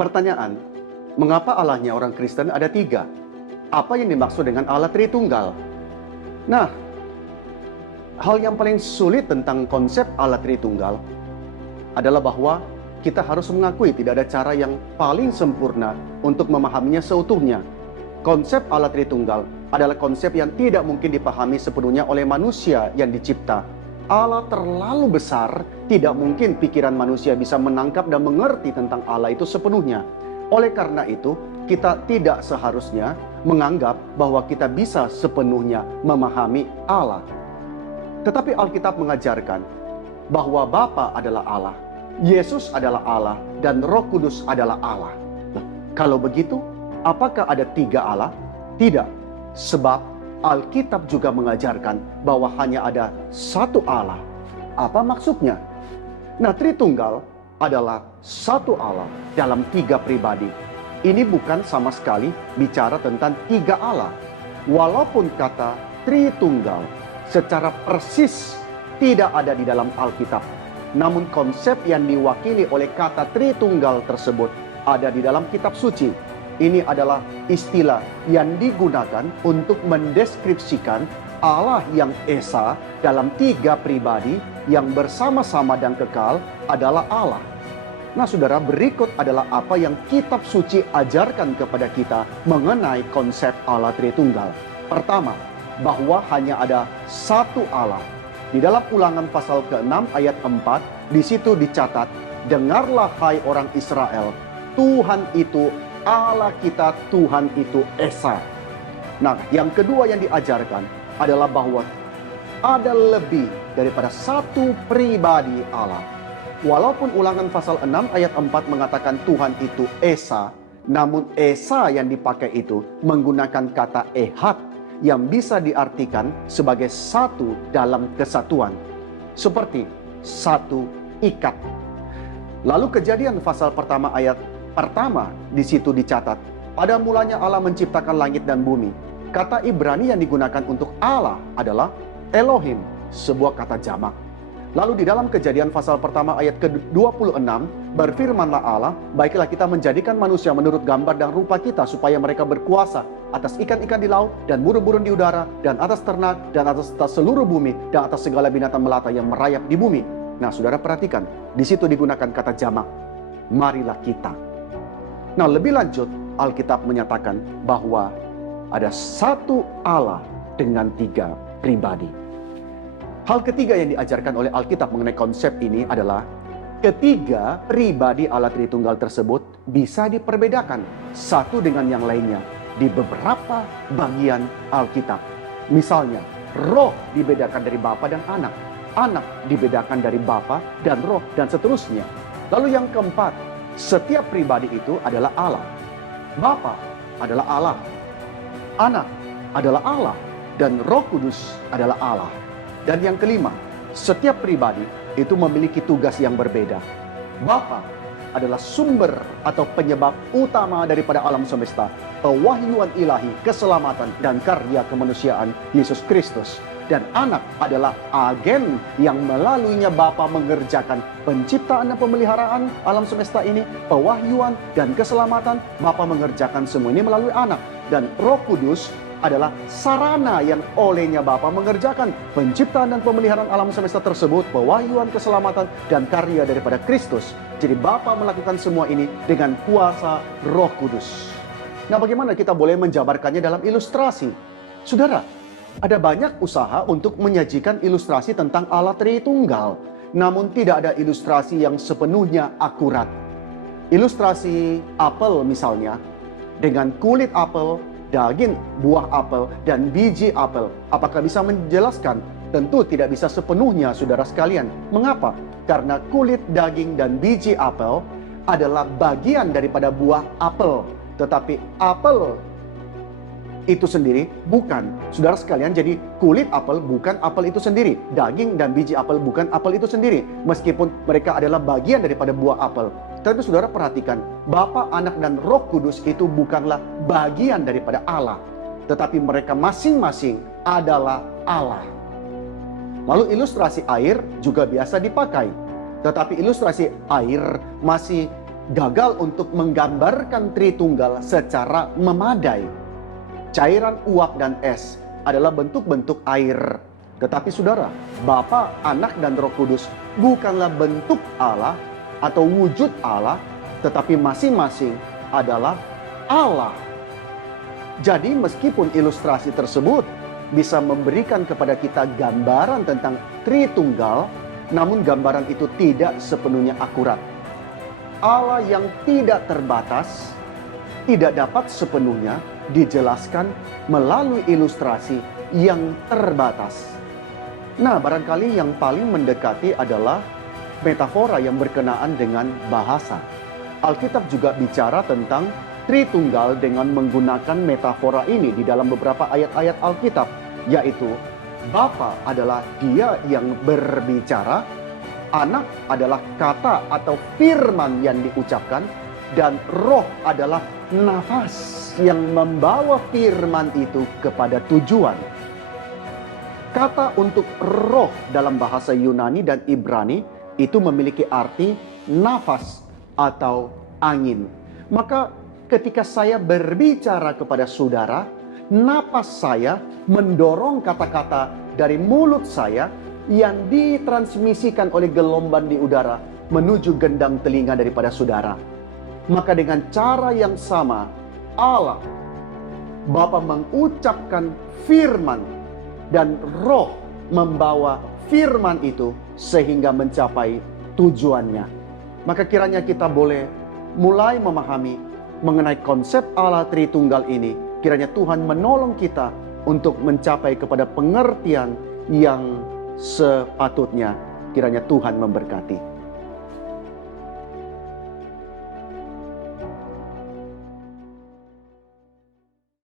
Pertanyaan, mengapa Allahnya orang Kristen ada tiga? Apa yang dimaksud dengan Allah Tritunggal? Nah, hal yang paling sulit tentang konsep Allah Tritunggal adalah bahwa kita harus mengakui tidak ada cara yang paling sempurna untuk memahaminya seutuhnya. Konsep Allah Tritunggal adalah konsep yang tidak mungkin dipahami sepenuhnya oleh manusia yang dicipta. Allah terlalu besar, tidak mungkin pikiran manusia bisa menangkap dan mengerti tentang Allah itu sepenuhnya. Oleh karena itu, kita tidak seharusnya menganggap bahwa kita bisa sepenuhnya memahami Allah. Tetapi Alkitab mengajarkan bahwa Bapa adalah Allah, Yesus adalah Allah, dan Roh Kudus adalah Allah. Nah, kalau begitu, apakah ada tiga Allah? Tidak, sebab Alkitab juga mengajarkan bahwa hanya ada satu Allah. Apa maksudnya? Nah, Tritunggal adalah satu Allah dalam tiga pribadi. Ini bukan sama sekali bicara tentang tiga Allah. Walaupun kata Tritunggal secara persis tidak ada di dalam Alkitab, namun konsep yang diwakili oleh kata Tritunggal tersebut ada di dalam kitab suci. Ini adalah istilah yang digunakan untuk mendeskripsikan Allah yang esa dalam tiga pribadi yang bersama-sama dan kekal adalah Allah. Nah, saudara, berikut adalah apa yang kitab suci ajarkan kepada kita mengenai konsep Allah Tritunggal. Pertama, bahwa hanya ada satu Allah. Di dalam Ulangan pasal ke-6 ayat 4, di situ dicatat, "Dengarlah hai orang Israel, Tuhan itu Allah kita, Tuhan itu esa." Nah, yang kedua yang diajarkan adalah bahwa ada lebih daripada satu pribadi Allah. Walaupun Ulangan pasal 6 ayat 4 mengatakan Tuhan itu esa, namun esa yang dipakai itu menggunakan kata ehad yang bisa diartikan sebagai satu dalam kesatuan, seperti satu ikat. Lalu Kejadian pasal pertama ayat pertama di situ dicatat, pada mulanya Allah menciptakan langit dan bumi. Kata Ibrani yang digunakan untuk Allah adalah Elohim, sebuah kata jamak. Lalu di dalam Kejadian pasal pertama ayat ke-26, berfirmanlah Allah, baiklah kita menjadikan manusia menurut gambar dan rupa kita, supaya mereka berkuasa atas ikan-ikan di laut, dan burung-burung di udara, dan atas ternak, dan atas seluruh bumi, dan atas segala binatang melata yang merayap di bumi. Nah, saudara perhatikan, di situ digunakan kata jamak, marilah kita. Nah, lebih lanjut, Alkitab menyatakan bahwa ada satu Allah dengan tiga pribadi. Hal ketiga yang diajarkan oleh Alkitab mengenai konsep ini adalah ketiga pribadi Allah Tritunggal tersebut bisa diperbedakan satu dengan yang lainnya di beberapa bagian Alkitab. Misalnya, Roh dibedakan dari Bapa dan Anak, Anak dibedakan dari Bapa dan Roh, dan seterusnya. Lalu yang keempat, setiap pribadi itu adalah Allah. Bapa adalah Allah, Anak adalah Allah, dan Roh Kudus adalah Allah. Dan yang kelima, setiap pribadi itu memiliki tugas yang berbeda. Bapa adalah sumber atau penyebab utama daripada alam semesta, pewahyuan ilahi, keselamatan, dan karya kemanusiaan Yesus Kristus. Dan Anak adalah agen yang melaluinya Bapa mengerjakan penciptaan dan pemeliharaan alam semesta ini, pewahyuan dan keselamatan. Bapa mengerjakan semua ini melalui Anak. Dan Roh Kudus adalah sarana yang olehnya Bapa mengerjakan penciptaan dan pemeliharaan alam semesta tersebut, pewahyuan, keselamatan, dan karya daripada Kristus. Jadi Bapa melakukan semua ini dengan kuasa Roh Kudus. Nah, bagaimana kita boleh menjabarkannya dalam ilustrasi? Saudara, ada banyak usaha untuk menyajikan ilustrasi tentang Allah Tritunggal, namun tidak ada ilustrasi yang sepenuhnya akurat. Ilustrasi apel misalnya, dengan kulit apel, daging buah apel, dan biji apel. Apakah bisa menjelaskan? Tentu tidak bisa sepenuhnya, saudara sekalian. Mengapa? Karena kulit, daging, dan biji apel adalah bagian daripada buah apel. Tetapi apel itu sendiri bukan, saudara sekalian. Jadi kulit apel bukan apel itu sendiri, daging dan biji apel bukan apel itu sendiri, meskipun mereka adalah bagian daripada buah apel. Tapi saudara perhatikan, Bapa, Anak, dan Roh Kudus itu bukanlah bagian daripada Allah, tetapi mereka masing-masing adalah Allah. Lalu ilustrasi air juga biasa dipakai, tetapi ilustrasi air masih gagal untuk menggambarkan Tritunggal secara memadai. Cairan uap dan es adalah bentuk-bentuk air. Tetapi saudara, Bapa, Anak, dan Roh Kudus bukanlah bentuk Allah atau wujud Allah, tetapi masing-masing adalah Allah. Jadi meskipun ilustrasi tersebut bisa memberikan kepada kita gambaran tentang Tritunggal, namun gambaran itu tidak sepenuhnya akurat. Allah yang tidak terbatas tidak dapat sepenuhnya dijelaskan melalui ilustrasi yang terbatas. Nah, barangkali yang paling mendekati adalah metafora yang berkenaan dengan bahasa. Alkitab juga bicara tentang Tritunggal dengan menggunakan metafora ini di dalam beberapa ayat-ayat Alkitab, yaitu Bapa adalah Dia yang berbicara, Anak adalah kata atau firman yang diucapkan, dan Roh adalah nafas yang membawa firman itu kepada tujuan. Kata untuk roh dalam bahasa Yunani dan Ibrani itu memiliki arti nafas atau angin. Maka ketika saya berbicara kepada saudara, napas saya mendorong kata-kata dari mulut saya yang ditransmisikan oleh gelombang di udara menuju gendang telinga daripada saudara. Maka dengan cara yang sama, Allah, Bapa mengucapkan firman, dan Roh membawa firman itu sehingga mencapai tujuannya. Maka kiranya kita boleh mulai memahami mengenai konsep Allah Tritunggal ini. Kiranya Tuhan menolong kita untuk mencapai kepada pengertian yang sepatutnya. Kiranya Tuhan memberkati.